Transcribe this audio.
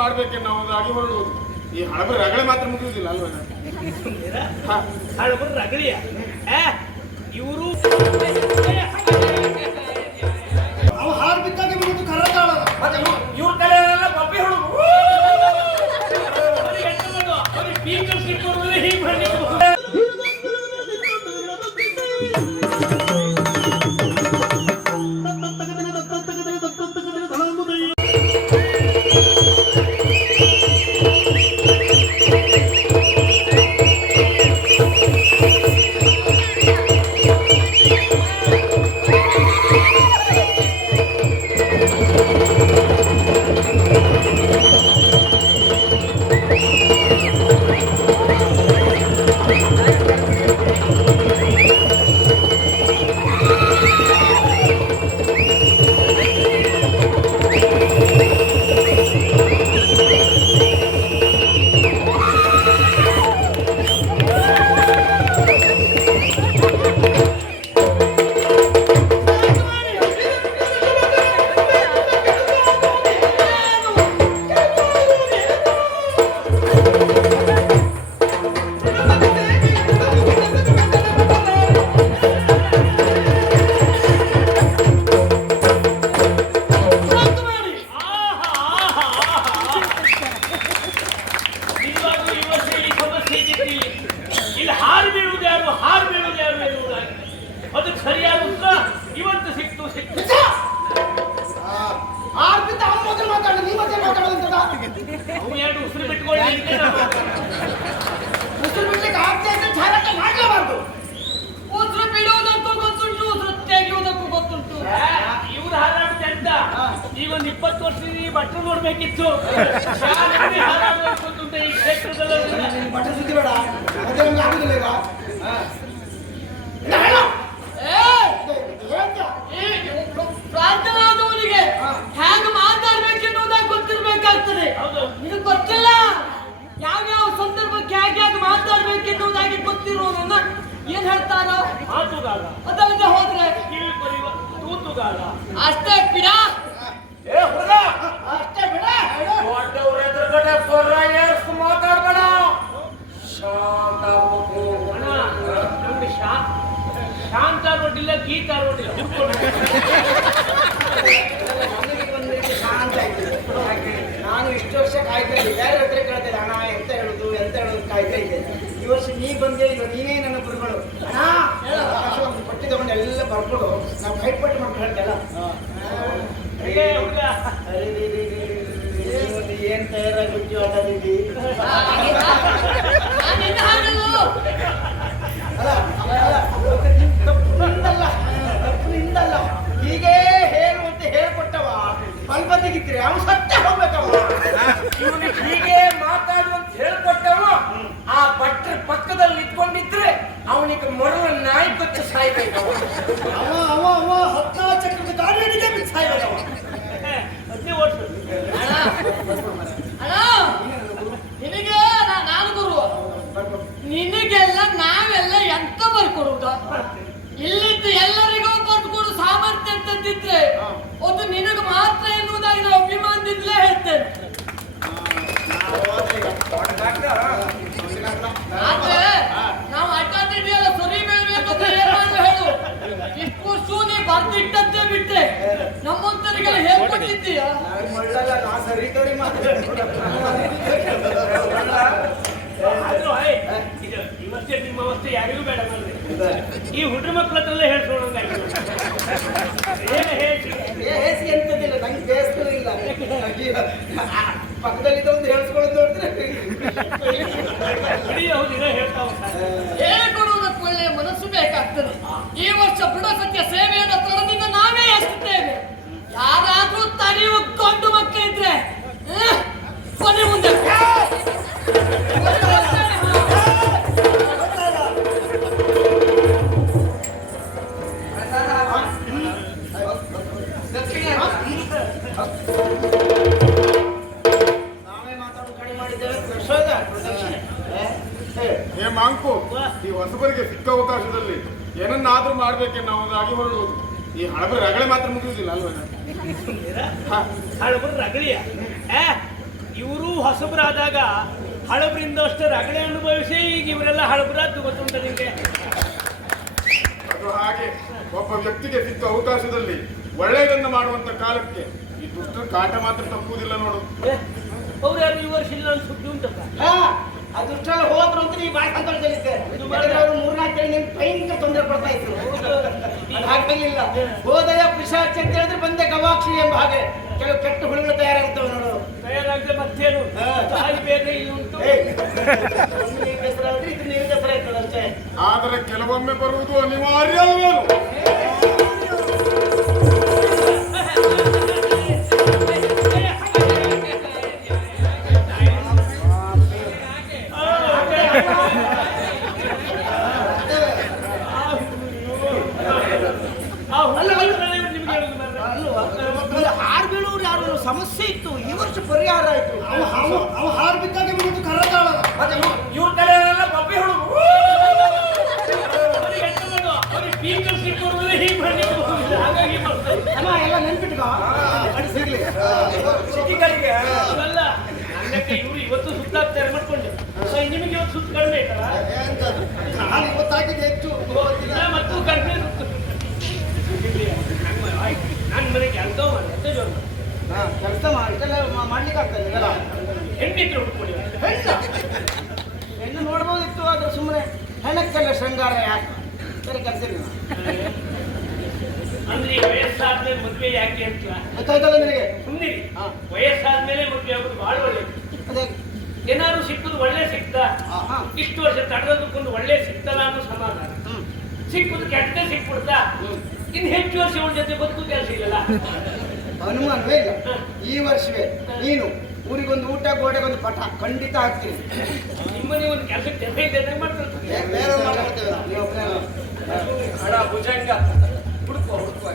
ಮಾಡ್ಬೇಕೆನ್ನುವುದಾಗಿ ಹೊರಡುವುದು ಈ ಹಳಬರ ರಗಳೆ ಮಾತ್ರ ಮುಗಿಯುವುದಿಲ್ಲ ಅಲ್ವಾ ಹಳಬರ ರಗಳಿಯ? ಇವರು ಎರಡು ಉಸಿರು ಬಿಟ್ಕೊಳ್ಳಿ ಉಸಿರು ಬಿಡ್ಲಿಕ್ಕೆ ಆಗ್ತಾ ಇದ್ರೆ ಚಾಲಕ ಮಾಡಲೇಬಾರ್ದು ಉಸಿರು ಬಿಡುವುದಕ್ಕೂ ಗೊತ್ತುಂಟು ಉಸಿರು ತೆಗೆಯುವುದಕ್ಕೂ ಗೊತ್ತುಂಟು ಇವ್ರು ಹಾರಾಡುತ್ತೆ ಅಂತ ಈಗ ಒಂದು ಇಪ್ಪತ್ತು ವರ್ಷದಿಂದ ಈ ನೋಡ್ಬೇಕಿತ್ತು ಗೊತ್ತುಂಟ ಈ ಕ್ಷೇತ್ರದಲ್ಲಿ ಬಟ್ಟ ಸುದ್ದಿ ಬೇಡ ಅದೇ ನಮ್ಗೆ ಆಗುದಿಲ್ಲ ಈಗ ಹಾ. ಇನ್ನ ಹೇಳು. ಏ, ಏನ್ ಹೇಳ್ತಾರ? ಮಾತುಗಾರ. ಅದಲ್ಲದೆ ಹೋದ್ರೆ? ಕಿವಿ ಕೊರೆಯುವ ತೂತುಗಾರ. ಅಷ್ಟೇ ಬಿಡ. ಏ ಹುಡುಗ! ಅಷ್ಟೇ ಬಿಡ. ದೊಡ್ಡವ್ರ ಎದುರುಗಡೆ ಸೊರ್ರ ಏರ್ಸು ಮಾತಾಡ್ಬೇಡ. ಶಾಂತ ನಮ್ಗೆ ಶಾ- ಶಾಂತ ರೋಡಿಲ್ಲ ಗೀತಾ ಒಂದು ಶಾಂತ ಆಯ್ತು ನಾನು ಇಷ್ಟು ವರ್ಷ ಕಾಯ್ತಾ ಇದ್ದೆ. ಬೇರೆ ಹತ್ರ ಕೇಳ್ತಿದ್ದೆ ಅಣ್ಣ ಎಂತ ಹೇಳುದು? ಎಂತ ಹೇಳುದು? ಕಾಯ್ತಾ ಇದ್ದೆ. ಈ ವರ್ಷ ನೀ ಬಂದೆ ಇವಾಗ ನೀನೇ ನನ್ನ ಗುರುಗಳು ಅಂತಂದಿದ್ರೆ ಒಂದು ನಿನಗೆ ಮಾತ್ರ ಎನ್ನುವುದಾಗಿ ನಾವು ಅಭಿಮಾನದಿಂದಲೇ ಹೇಳ್ತೇನೆ. ನಾವು ಸರಿ ಅಂತ ಇಷ್ಟು ವರ್ಷ ನೀ ಬರ್ದಿಟ್ಟಂತೆ ಬಿಟ್ಟೆ ನಮ್ಮಂತರಿಗೆಲ್ಲ ಹೇಳ್ಕೊಟ್ಟಿದ್ದೀಯಾ? ಮಳ್ಳಲ್ಲ ನಾ ಸರಿ ತೋರಿ ಆದ್ರೂ ಹೈ, ಇದು ಇವತ್ತೇ ನಿಮ್ಮ ಯಾರಿಗೂ ಬೇಡ ಈ ಹುಡುಗ ಮಕ್ಕಳ ಹೇಳ್ತಿ ಹೇಸಿ ಎಂತದಿಲ್ಲ ನಂಗೆ ಬೇಸರ ಇಲ್ಲ. ಪಕ್ಕದಲ್ಲಿ ಒಂದು ಹೇಳ್ಸ್ಕೊಳ್ಳೋದು ನೋಡಿದ್ರೆ ಹೇಳಿಕೊಡುವುದಕ್ಕೆ ಒಳ್ಳೆಯ ಮನಸ್ಸು ಬೇಕಾಗ್ತದೆ. ಈ ವರ್ಷ ಬುಡ ಸತ್ಯ ಸೇವೆಯನ್ನು ತರದಿಂದ ನಾವೇ ಎಷ್ಟುತ್ತೇವೆ? ಯಾರಾದ್ರೂ ನಾವೇ ಮಾತಾಡೋದು ಕಡಿಮೆ ಮಾಡಿದ್ದೇವೆ ಪ್ರಸೋದ ಪ್ರದಕ್ಷಿಣೆ. ಏ? ಏ, ಹೇ ಮಾಂಕು ಈ ಹೊಸಬರಿಗೆ ಸಿಕ್ಕ ಅವಕಾಶದಲ್ಲಿ ಏನನ್ನಾದ್ರೂ ಆಗಿ ಹೊರಡುವುದು. ಈ ಹಳಬರ ರಗಳೆ ಮಾತ್ರ ಮುಗಿದಿಲ್ಲ ಅಲ್ವಾ? ಹಾ. ಹಳಬರು ರಗಲಿಯ ಇವರು ಹೊಸಬರಾದಾಗ ಹಳಬರಿಂದ ಅಷ್ಟು ರಗಳೆ ಅನುಭವಿಸಿ ಈಗ ಇವರೆಲ್ಲ ಹಳಬರಾದ್ದು ಗೊತ್ತುಂಟ ನಿಮಗೆ? ಅದು ಹಾಗೆ ಒಬ್ಬ ವ್ಯಕ್ತಿಗೆ ಸಿಕ್ಕ ಅವಕಾಶದಲ್ಲಿ ಒಳ್ಳೆಯದನ್ನು ಮಾಡುವಂತ ಕಾಲಕ್ಕೆ ಈ ದುಷ್ಟ ಕಾಟ ಮಾತ್ರ ತಪ್ಪುವುದಿಲ್ಲ ನೋಡು. ಅವ್ರು ಯಾರು ಈ ವರ್ಷ ಇಲ್ಲ ಅಂತ. ಸುದ್ದಿ ಉಂಟಪ್ಪ ಅದೃಷ್ಟಲ್ಲಿ ಹೋದ್ರು ಅಂತ ನೀವು ಬಾಯಿ ಸಂತೋಷದಲ್ಲಿದ್ದೆ ಅವರು ಮೂರ್ನಾಲ್ಕು ಜನ ನಿಮ್ಗೆ ಭಯಂಕರ ತೊಂದರೆ ಕೊಡ್ತಾ ಇದ್ರು. ಅದು ಹಾಗಾಗಿಲ್ಲ. ಹೋದಯ ಪಿಶಾಚಿ ಅಂತ ಹೇಳಿದ್ರೆ ಬಂದೆ ಗವಾಕ್ಷಿ ಎಂಬ ಹಾಗೆ. ಕೆಲವು ಕೆಟ್ಟ ಹುಳುಗಳು ತಯಾರಾಗ್ತವೆ ನೋಡು. ತಯಾರಾಗದೆ ಮತ್ತೇನು? ಹಾ. ತಾಯಿ ಬೇರೆ ಇಲ್ಲಿ ಉಂಟು. ಹೆಸರಾದ್ರೆ? ಇದು ನೀವು ಹೆಸರಾಯ್ತದೆ ಅಷ್ಟೇ ಆದರೆ ಕೆಲವೊಮ್ಮೆ ಬರುವುದು ಅನಿವಾರ್ಯ ನಿಮಗೆ ಸುತ್ತ ಕಡಿಮೆ ಆಯ್ತಲ್ಲ ನಾನು ಗೊತ್ತಾಗಿದೆ ಹೆಚ್ಚು ಮತ್ತು ಕಡಿಮೆ ಸುತ್ತು. ನನ್ನ ಮನೆಗೆ ಜೋರು ಮಾಡಿ. ಕೆಲಸ ಮಾಡಿದ್ದೆಲ್ಲ ಮಾಡ್ಲಿಕ್ಕೆ ಆಗ್ತದೆ ಅಲ್ಲ ಹುಡ್ಕೊಳ್ಳಿ ಹೆಣ್ಣ? ಹೆಣ್ಣು ನೋಡ್ಬೋದಿತ್ತು ಆದ್ರೆ ಸುಮ್ಮನೆ ಹೆಣಕ್ಕೆಲ್ಲ ಶೃಂಗಾರ ಯಾಕೆ? ಸರಿ ಕೆಲಸ ಇಲ್ಲ. ಅಂದ್ರೆ ವಯಸ್ಸಾದ್ಮೇಲೆ ಮದುವೆ ಯಾಕೆ ಅಂತ ಗೊತ್ತಾಯ್ತಲ್ಲ ನಿನಗೆ? ಸುಮ್ಮನೆ ಹಾ. ವಯಸ್ಸಾದ್ಮೇಲೆ ಮದುವೆ ಆಗೋದು ಅದೇ ಏನಾದ್ರು ಸಿಕ್ಕುದು ಒಳ್ಳೆ ಸಿಕ್ತ. ಇಷ್ಟು ವರ್ಷ ತಡೆದಕ್ಕೊಂದು ಒಳ್ಳೆ ಸಿಕ್ತಲ್ಲ ಅನ್ನೋ ಸಮಾಧಾನ. ಸಿಕ್ಕುದು ಕೆಟ್ಟದೇ ಸಿಕ್ಬಿಡ್ತಾ? ಇನ್ನು ಹೆಚ್ಚು ವರ್ಷ ಅವಳ ಜೊತೆ ಬದುಕು ಕೆಲಸ ಇಲ್ಲಲ್ಲ? ಅನುಮಾನವೇ ಇಲ್ಲ. ಈ ವರ್ಷವೇ ನೀನು ಊರಿಗೊಂದು ಊಟ ಗೋಡೆಗೊಂದು ಪಟ ಖಂಡಿತ ಹಾಕ್ತೀನಿ. ನಿಮ್ಮನೆ ಒಂದು ಕೆಲಸಕ್ಕೆ ಜನ ಇದೆ ಮಾಡ್ತಾರೆ ಹುಡುಕುವ ಹುಡುಕುವ